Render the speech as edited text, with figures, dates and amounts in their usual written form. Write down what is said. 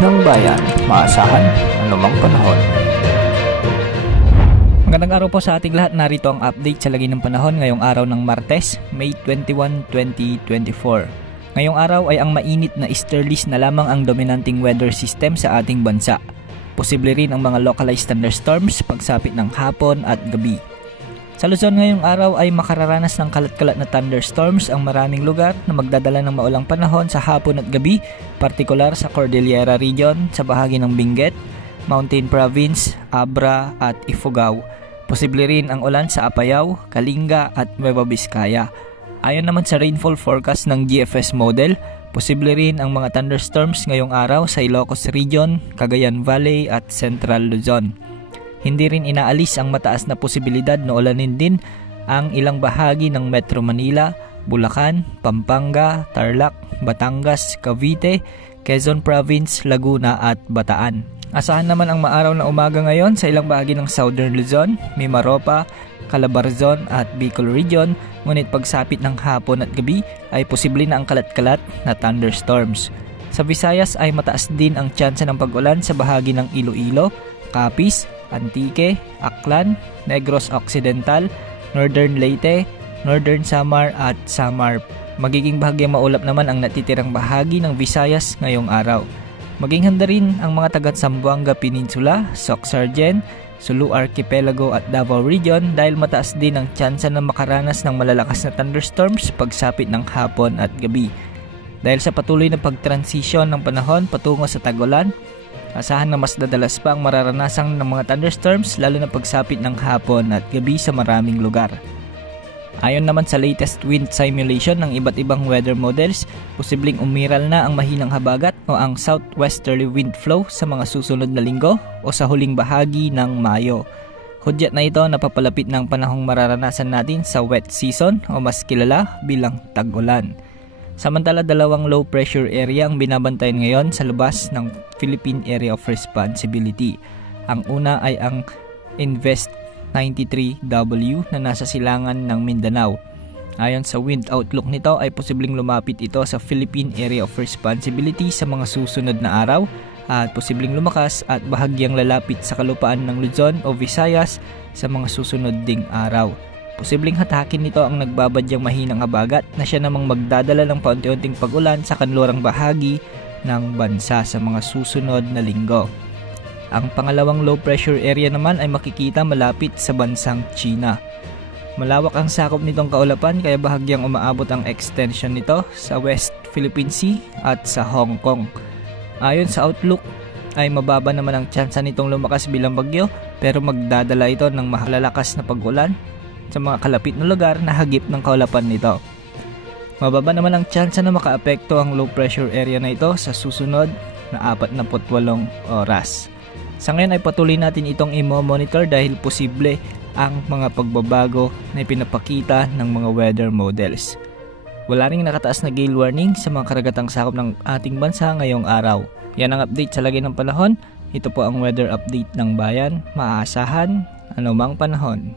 ng bayan, maasahan anumang panahon. Magandang araw po sa ating lahat. Narito ang update sa lagi ng panahon ngayong araw ng Martes, May 21, 2024. Ngayong araw ay ang mainit na easterlies na lamang ang dominanting weather system sa ating bansa. Posible rin ang mga localized thunderstorms pagsapit ng hapon at gabi. Sa Luzon ngayong araw ay makararanas ng kalat-kalat na thunderstorms ang maraming lugar na magdadala ng maulang panahon sa hapon at gabi, partikular sa Cordillera Region, sa bahagi ng Benguet, Mountain Province, Abra at Ifugao. Posible rin ang ulan sa Apayao, Kalinga at Nueva Vizcaya. Ayon naman sa rainfall forecast ng GFS model, posible rin ang mga thunderstorms ngayong araw sa Ilocos Region, Cagayan Valley at Central Luzon. Hindi rin inaalis ang mataas na posibilidad na ulanin din ang ilang bahagi ng Metro Manila, Bulacan, Pampanga, Tarlac, Batangas, Cavite, Quezon Province, Laguna at Bataan. Asahan naman ang maaraw na umaga ngayon sa ilang bahagi ng Southern Luzon, Mimaropa, Calabarzon at Bicol Region, ngunit pagsapit ng hapon at gabi ay posible na ang kalat-kalat na thunderstorms. Sa Visayas ay mataas din ang tsansa ng pag-ulan sa bahagi ng Iloilo, Capiz, Antique, Aklan, Negros Occidental, Northern Leyte, Northern Samar at Samar. Magiging bahagyang maulap naman ang natitirang bahagi ng Visayas ngayong araw. Maging handa rin ang mga taga Zamboanga Peninsula, Soc-Sargen, Sulu Archipelago at Davao Region dahil mataas din ang tsansa na makaranas ng malalakas na thunderstorms pagsapit ng hapon at gabi. Dahil sa patuloy na pagtransisyon ng panahon patungo sa tag-ulan, asahan na mas dadalas pa ang mararanasan ng mga thunderstorms lalo na pagsapit ng hapon at gabi sa maraming lugar. Ayon naman sa latest wind simulation ng iba't ibang weather models, posibleng umiral na ang mahinang habagat o ang southwesterly wind flow sa mga susunod na linggo o sa huling bahagi ng Mayo. Hudyat na ito na papalapit ng panahong mararanasan natin sa wet season o mas kilala bilang tag-ulan. Samantala, dalawang low pressure area ang binabantayan ngayon sa lubas ng Philippine Area of Responsibility. Ang una ay ang Invest 93W na nasa silangan ng Mindanao. Ayon sa wind outlook nito ay posibleng lumapit ito sa Philippine Area of Responsibility sa mga susunod na araw at posibleng lumakas at bahagyang lalapit sa kalupaan ng Luzon o Visayas sa mga susunod ding araw. Posibleng hatakin nito ang nagbabadyang mahinang habagat na siya namang magdadala ng paunti-unting pag-ulan sa kanlurang bahagi ng bansa sa mga susunod na linggo. Ang pangalawang low pressure area naman ay makikita malapit sa bansang China. Malawak ang sakop nitong kaulapan kaya bahagyang umaabot ang extension nito sa West Philippine Sea at sa Hong Kong. Ayon sa outlook ay mababa naman ang tsansa nitong lumakas bilang bagyo pero magdadala ito ng malalakas na pag-ulan sa mga kalapit na lugar na hagip ng kaulapan nito. Mababa naman ang tsansa na makaapekto ang low pressure area na ito sa susunod na 48 oras. Sa ngayon ay patuloy natin itong i-monitor dahil posible ang mga pagbabago na ipinapakita ng mga weather models. Wala ring nakataas na gale warning sa mga karagatang sakop ng ating bansa ngayong araw. Yan ang update sa lagi ng panahon. Ito po ang weather update ng bayan. Maaasahan anumang panahon.